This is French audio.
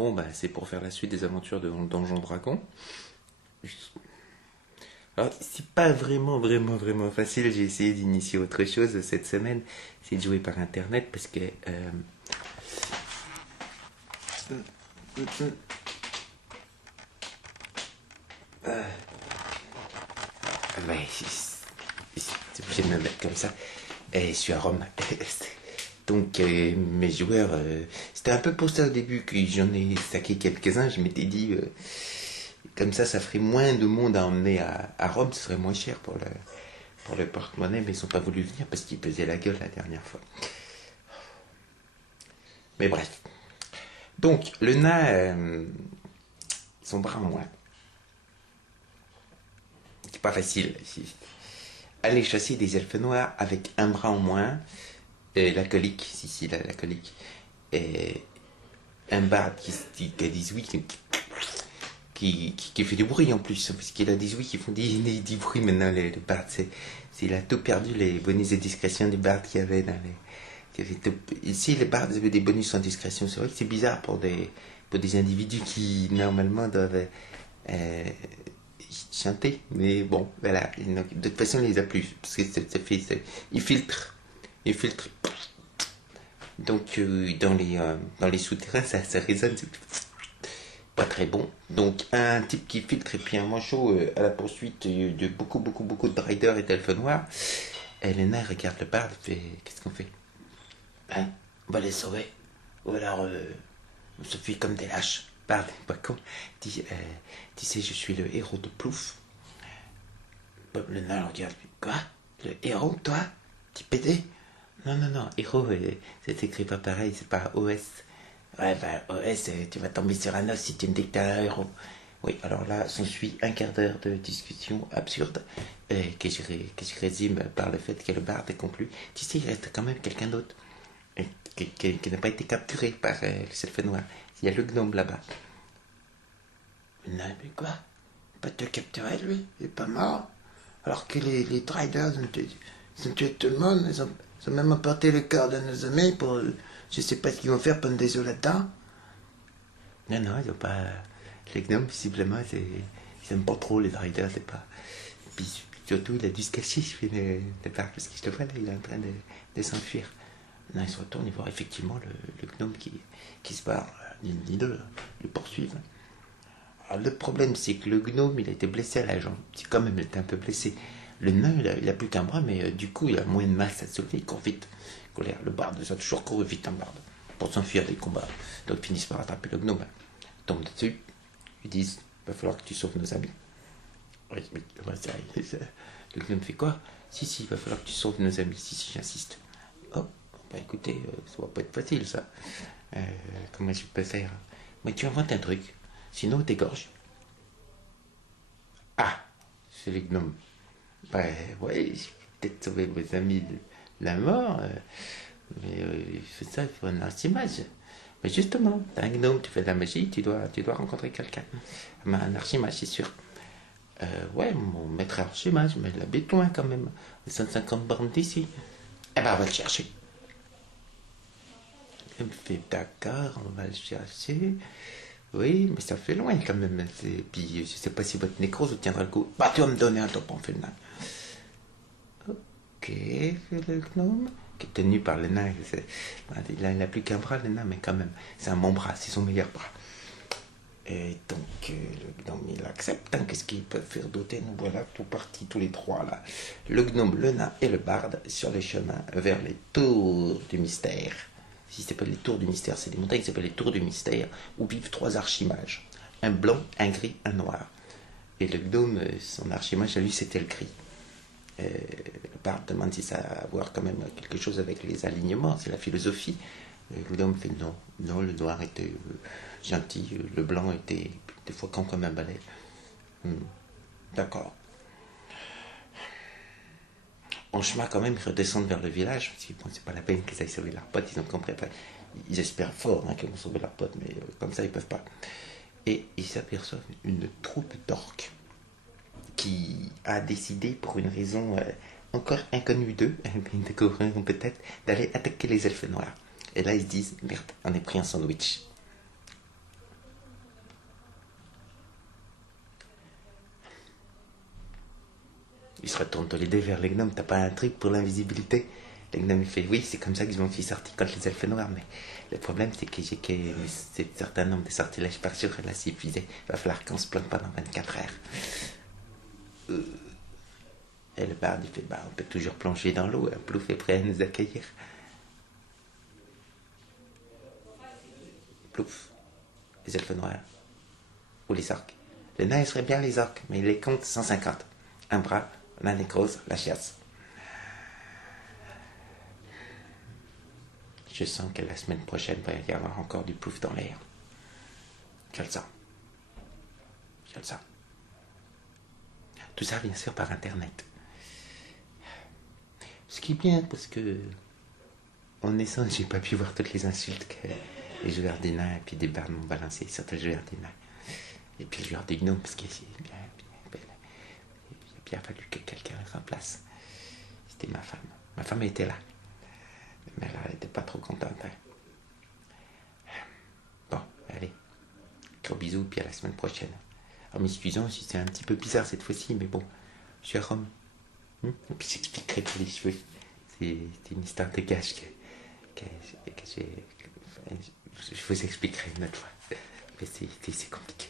Bon, bah, c'est pour faire la suite des aventures de Donjon Dragon. Alors, c'est pas vraiment facile. J'ai essayé d'initier autre chose cette semaine. C'est de jouer par internet parce que. Ouais, c'est obligé de me mettre comme ça. Et je suis à Rome. Donc, mes joueurs. C'était un peu pour ça au début que j'en ai saqué quelques-uns. Je m'étais dit. Comme ça ferait moins de monde à emmener à Rome, ce serait moins cher pour le porte-monnaie, mais ils n'ont pas voulu venir parce qu'ils pesaient la gueule la dernière fois. Mais bref. Donc, le nain, son bras en moins. C'est pas facile. Aller chasser des elfes noirs avec un bras en moins, la colique, la colique, et un barde qui a 18, qui fait du bruit en plus, parce qu'il a des oui qui font des bruits maintenant, le bard. Il a tout perdu les bonus de discrétion du bard qu'il y avait dans les. Ici, les bards avaient des bonus en discrétion. C'est vrai que c'est bizarre pour des individus qui normalement doivent chanter, mais bon, voilà. De toute façon, il les a plus, parce que il filtre. Il filtre. Donc, dans les souterrains, ça résonne. Pas très bon. Donc un type qui filtre et puis un manchot à la poursuite de beaucoup de riders et d'elfes noirs. Et les nains regardent le barde et fait qu'est-ce qu'on fait? Hein? On va les sauver. Ou alors on se fuit comme des lâches. Barde, pas con. Dit tu sais, je suis le héros de Plouf. Le nain le regarde. Quoi? Le héros, toi? Petit pédé? Non, héros, c'est écrit pas pareil, c'est pas OS. Ouais, bah, OS, tu vas tomber sur un os si tu me dis que t'es un héros. Oui, alors là, s'ensuit un quart d'heure de discussion absurde, que je résume par le fait que le barde est conclu. Tu sais, il reste quand même quelqu'un d'autre, qui n'a pas été capturé par les elfes noirs. Il y a le gnome là-bas. Non, mais quoi? Pas te capturer, lui? Il est pas mort? Alors que les Driders ont tué tout le monde, ils ont même emporté le corps de nos amis pour. Je sais pas ce qu'ils vont faire pendant des eaux là-dedans. Non, ils ont pas. Les gnomes, visiblement, ils aiment pas trop les Driders, c'est pas. Puis surtout, il a dû se cacher, je fais le parc, parce que je le vois là, il est en train de s'enfuir. Non, il se retourne et voit effectivement le gnome qui se barre. Ni deux, le poursuivent. Alors, le problème, c'est que le gnome, il a été blessé à la jambe. C'est quand même, il était un peu blessé. Le nain, il a plus qu'un bras, mais du coup, il a moins de masse à se lever, il court vite. Colère, le barde, ça a toujours couru vite un barde, pour s'enfuir des combats. Donc, ils finissent par attraper le gnome. Ils tombent dessus, ils disent, il va falloir que tu sauves nos amis. Oui, le gnome fait quoi? Si, il va falloir que tu sauves nos amis, si, j'insiste. Oh, bah écoutez, ça va pas être facile, ça. Comment je peux faire? Mais tu inventes un truc, sinon t'égorges. Ah, c'est les gnomes. Bah ouais, je vais peut-être sauver vos amis de la mort, mais il fait ça, il faut un archimage. Mais justement, t'es un gnome, tu fais de la magie, tu dois rencontrer quelqu'un. Un archimage, c'est sûr. Ouais, mon maître archimage, mais il habite loin quand même, 150 bornes d'ici. Eh ben, on va le chercher. Il me fait d'accord, on va le chercher. Oui, mais ça fait loin quand même. Puis je sais pas si votre nécrose tiendra le coup. Bah, tu vas me donner un top en fait. Ok, fait le gnome, qui est tenu par le nain. Il a plus qu'un bras, le nain, mais quand même, c'est un bon bras, c'est son meilleur bras. Et donc, le gnome, il accepte. Hein, qu'est-ce qu'ils peuvent faire d'autre? Nous voilà tout partis, tous les trois, là. Le gnome, le nain et le barde, sur les chemins vers les tours du mystère. Si c'est pas les tours du mystère, c'est des montagnes qui s'appellent les tours du mystère, où vivent trois archimages. Un blanc, un gris, un noir. Et le gnome, son archimage, à lui, c'était le gris. Le barde demande si ça a à voir quand même quelque chose avec les alignements, c'est la philosophie. Le gnome fait non, le noir était gentil, le blanc était des fois con comme un balai. D'accord. En chemin, quand même, ils redescendent vers le village, parce que bon, c'est pas la peine qu'ils aillent sauver leurs potes, ils ont compris. Ils espèrent fort qu'ils vont sauver leurs potes, mais comme ça, ils peuvent pas. Et ils s'aperçoivent une troupe d'orques qui a décidé, pour une raison encore inconnue d'eux, ils découvriront peut-être, d'aller attaquer les elfes noirs. Et là, ils se disent, merde, on est pris un sandwich. Ils se retournent tous les deux vers les gnomes. T'as pas un truc pour l'invisibilité? Les gnomes, il fait oui, c'est comme ça qu'ils m'ont fait sortir contre les elfes noirs. Mais le problème, c'est que j'ai que un certain nombre de sortilèges par jour. Et là, c'est épuisé. Va falloir qu'on se plante pendant 24 heures. Et le barde, il fait bah, on peut toujours plonger dans l'eau. Un plouf est prêt à nous accueillir. Plouf. Les elfes noirs. Ou les orques. Les nains seraient bien les orques, mais il les compte 150. Un bras, la nécrose, la chiasse. Je sens que la semaine prochaine, il va y avoir encore du plouf dans l'air. Je le sens. Je le sens. Tout ça, bien sûr, par Internet. Ce qui est bien, parce que en naissant, j'ai pas pu voir toutes les insultes que les joueurs des nains et puis des bardes m'ont balancé, surtout les joueurs des nains. Et puis les joueurs des gnomes, parce que c'est bien, il a bien fallu que quelqu'un les remplace. C'était ma femme. Ma femme était là. Mais elle n'était pas trop contente. Hein. Bon, allez. Gros bisous, puis à la semaine prochaine. En m'excusant si c'est un petit peu bizarre cette fois-ci, mais bon, je suis à Rome. Et puis j'expliquerai pour les cheveux. C'est une histoire de gage que je vous expliquerai une autre fois. Mais c'est compliqué.